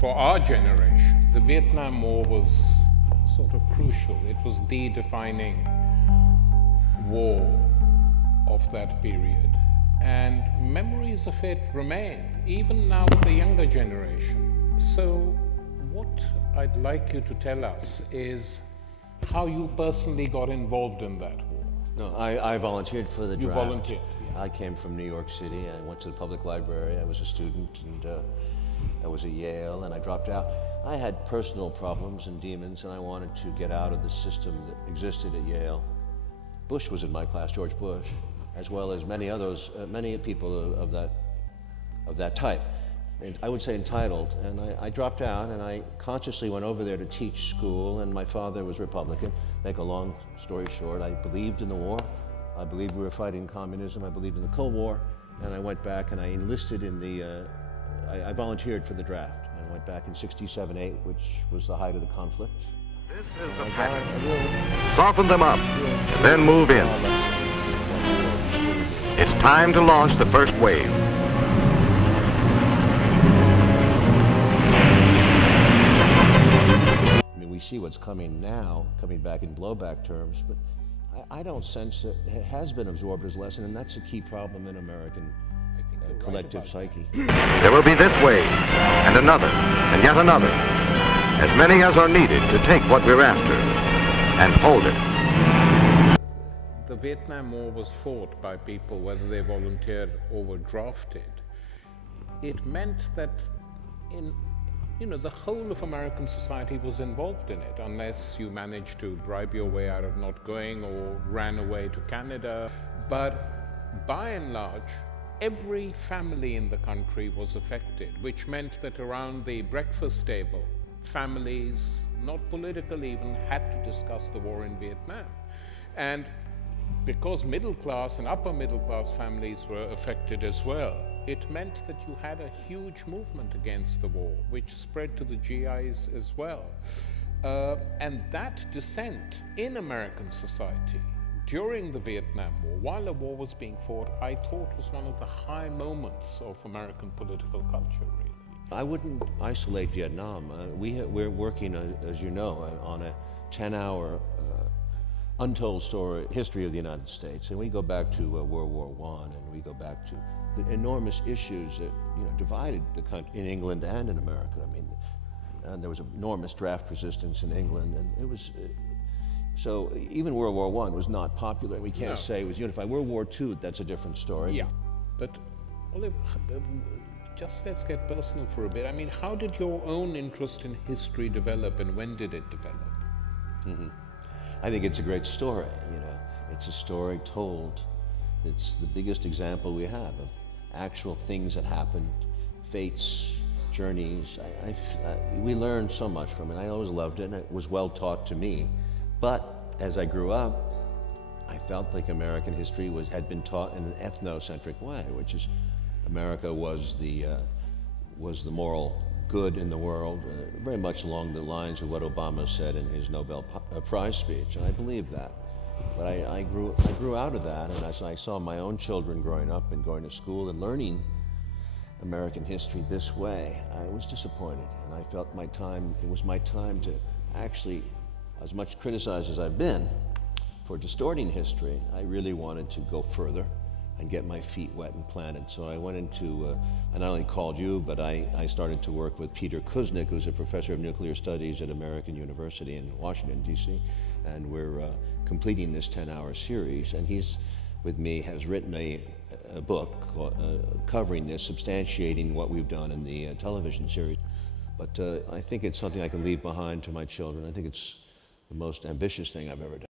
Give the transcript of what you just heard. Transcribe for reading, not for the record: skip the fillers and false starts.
For our generation, the Vietnam War was sort of crucial. It was the defining war of that period. And memories of it remain, even now with the younger generation. So what I'd like you to tell us is how you personally got involved in that war. No, I volunteered for the draft. You volunteered, yeah. I came from New York City. I went to the public library. I was a student, and I was at Yale, and I dropped out. I had personal problems and demons, and I wanted to get out of the system that existed at Yale. Bush was in my class, George Bush, as well as many others, many people of that type. And I would say entitled, and I dropped out, and I consciously went over there to teach school, and my father was Republican. Make a long story short, I believed in the war. I believed we were fighting communism. I believed in the Cold War, and I went back and I enlisted in the, I volunteered for the draft. I went back in '67, '68, which was the height of the conflict. This is the pattern. Soften them up, and then move in. It's time to launch the first wave. We see what's coming now, coming back in blowback terms, but I don't sense that it has been absorbed as a lesson, and that's a key problem in American collective psyche. There will be this wave, and another, and yet another. As many as are needed to take what we're after and hold it. The Vietnam War was fought by people, whether they volunteered or were drafted. It meant that the whole of American society was involved in it, unless you managed to bribe your way out of not going or ran away to Canada. But by and large, every family in the country was affected, which meant that around the breakfast table, families, not political even, had to discuss the war in Vietnam. And because middle class and upper middle class families were affected as well, it meant that you had a huge movement against the war, which spread to the GIs as well. And that dissent in American society during the Vietnam War, while the war was being fought, I thought was one of the high moments of American political culture, really. I wouldn't isolate Vietnam. We're working, as you know, on a 10-hour untold history of the United States, and we go back to World War I, and we go back to the enormous issues that divided the country in England and in America. I mean, and there was enormous draft resistance in England, and it was so even World War I was not popular. We can't say it was unified. World War II, that's a different story. Yeah, but Olive, just let's get personal for a bit. I mean, how did your own interest in history develop, and when did it develop? Mm-hmm. I think it's a great story. It's a story told. It's the biggest example we have of actual things that happened, fates, journeys. We learned so much from it. I always loved it, and it was well taught to me. But as I grew up, I felt like American history had been taught in an ethnocentric way, which is America was the moral good in the world, very much along the lines of what Obama said in his Nobel Prize speech, and I believe that. But I grew out of that, and as I saw my own children growing up and going to school and learning American history this way, I was disappointed, and I felt it was my time to actually, as much criticized as I've been for distorting history, I really wanted to go further and get my feet wet and planted. So I went into, I not only called you, but I started to work with Peter Kuznick, who's a professor of nuclear studies at American University in Washington, D.C., and we're completing this 10-hour series, and he's, with me, has written a book covering this, substantiating what we've done in the television series. But I think it's something I can leave behind to my children. I think it's the most ambitious thing I've ever done.